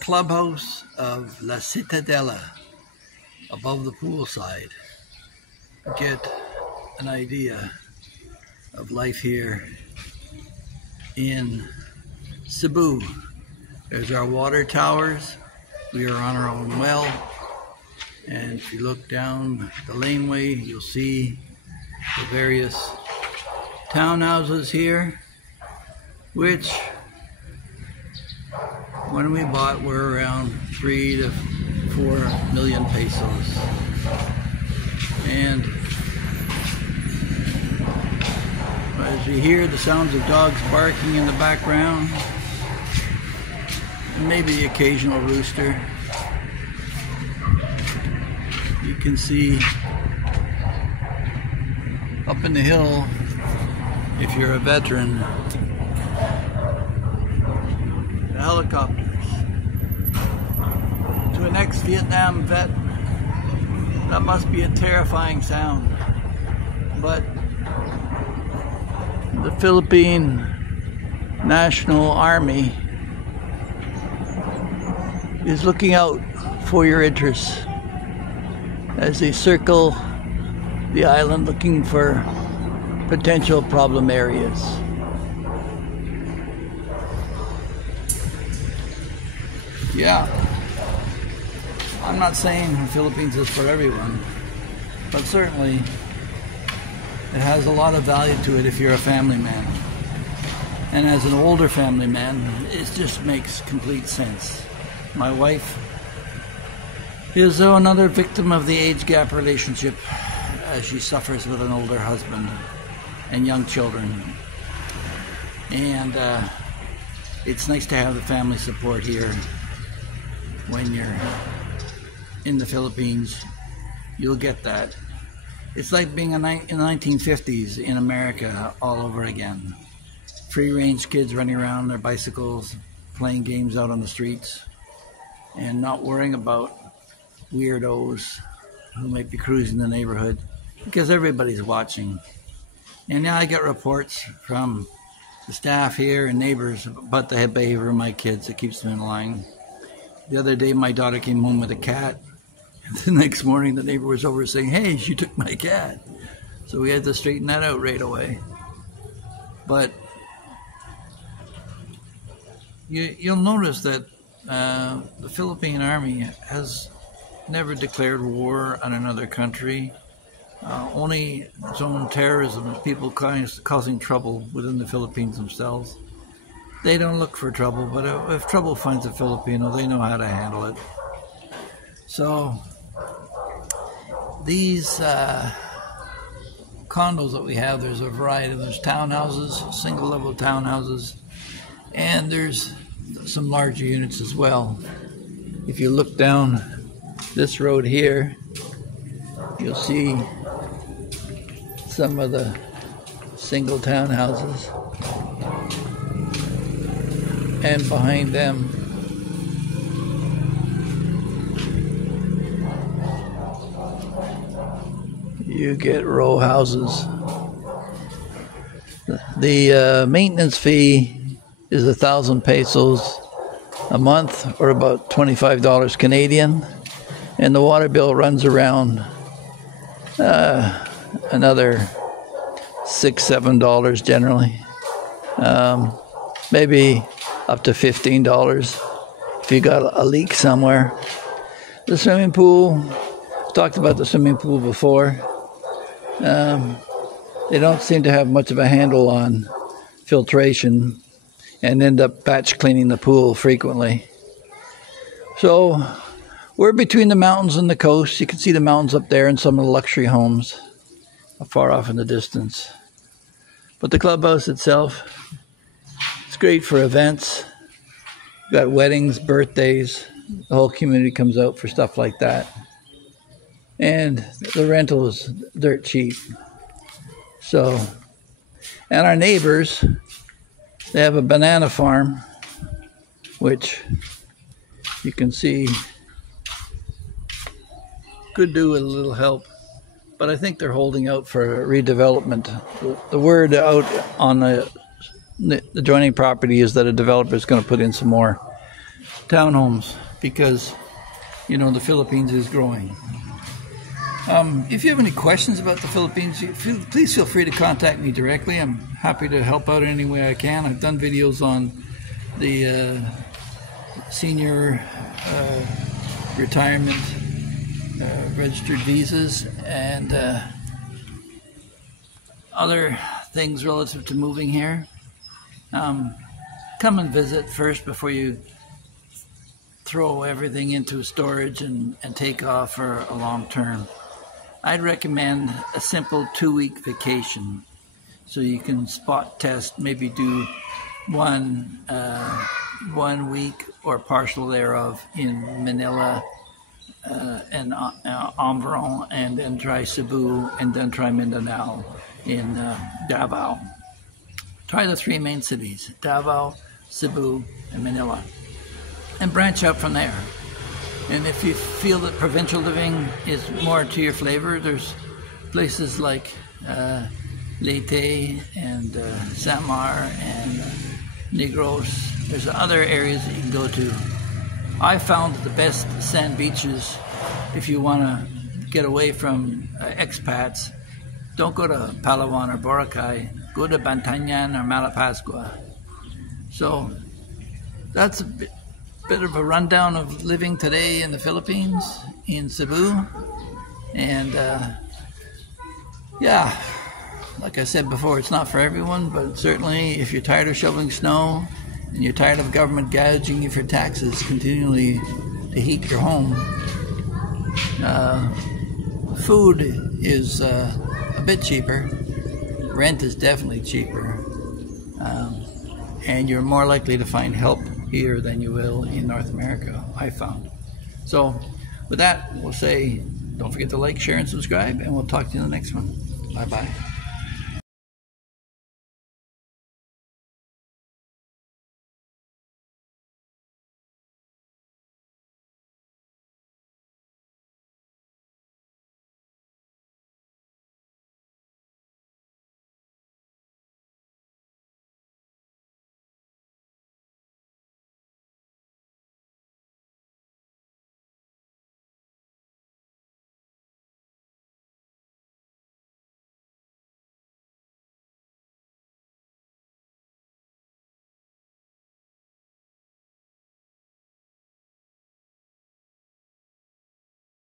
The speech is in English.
clubhouse of La Cittadella above the poolside. Get an idea of life here in Cebu. There's our water towers. We are on our own well. And if you look down the laneway, you'll see the various townhouses here, which when we bought were around 3 to 4 million pesos. And as you hear the sounds of dogs barking in the background, and maybe the occasional rooster, you can see up in the hill, if you're a veteran, the helicopters. To an ex-Vietnam vet, that must be a terrifying sound. But the Philippine National Army is looking out for your interests as they circle the island looking for potential problem areas. Yeah, I'm not saying the Philippines is for everyone, but certainly it has a lot of value to it if you're a family man. And as an older family man, it just makes complete sense. My wife is another victim of the age gap relationship as she suffers with an older husband and young children. And it's nice to have the family support here. When you're in the Philippines, you'll get that. It's like being in the 1950s in America all over again. Free-range kids running around their bicycles, playing games out on the streets, and not worrying about weirdos who might be cruising the neighborhood, because everybody's watching. And now I get reports from the staff here and neighbors about the behavior of my kids that keeps them in line. The other day my daughter came home with a cat, and the next morning the neighbor was over saying, "Hey, she took my cat." So we had to straighten that out right away. But you'll notice that the Philippine Army has never declared war on another country. Only its own terrorism, people causing trouble within the Philippines themselves. They don't look for trouble, but if trouble finds a Filipino, they know how to handle it. So these condos that we have, there's a variety. There's townhouses, single-level townhouses, and there's some larger units as well. If you look down this road here, you'll see some of the single townhouses, and behind them you get row houses. The maintenance fee is 1,000 pesos a month, or about $25 Canadian, and the water bill runs around another $6-7 generally, maybe up to $15 if you got a leak somewhere. The swimming pool, talked about the swimming pool before. They don't seem to have much of a handle on filtration and end up batch cleaning the pool frequently. So we're between the mountains and the coast. You can see the mountains up there and some of the luxury homes far off in the distance. But the clubhouse itself, it's great for events. You've got weddings, birthdays. The whole community comes out for stuff like that. And the rental is dirt cheap. So, and our neighbors, they have a banana farm, which you can see could do with a little help. But I think they're holding out for redevelopment. The word out on the adjoining property is that a developer is going to put in some more townhomes because, you know, the Philippines is growing. If you have any questions about the Philippines, please feel free to contact me directly. I'm happy to help out any way I can. I've done videos on the senior retirement registered visas and other things relative to moving here. Come and visit first before you throw everything into storage and take off for a long term. I'd recommend a simple 2-week vacation so you can spot test, maybe do one week or partial thereof in Manila and environ, and then try Cebu, and then try Mindanao in Davao. Try the 3 main cities, Davao, Cebu, and Manila, and branch out from there. And if you feel that provincial living is more to your flavor, there's places like Leyte and Samar and Negros. There's other areas that you can go to. I found the best sand beaches if you want to get away from expats. Don't go to Palawan or Boracay. Go to Bantayan or Malapascua. So that's a bit of a rundown of living today in the Philippines, in Cebu. And yeah, like I said before, it's not for everyone, but certainly if you're tired of shoveling snow and you're tired of government gouging you for taxes continually to heat your home, food is a bit cheaper. Rent is definitely cheaper. And you're more likely to find help here than you will in North America, I found. So with that, we'll say don't forget to like, share, and subscribe, and we'll talk to you in the next one. Bye-bye.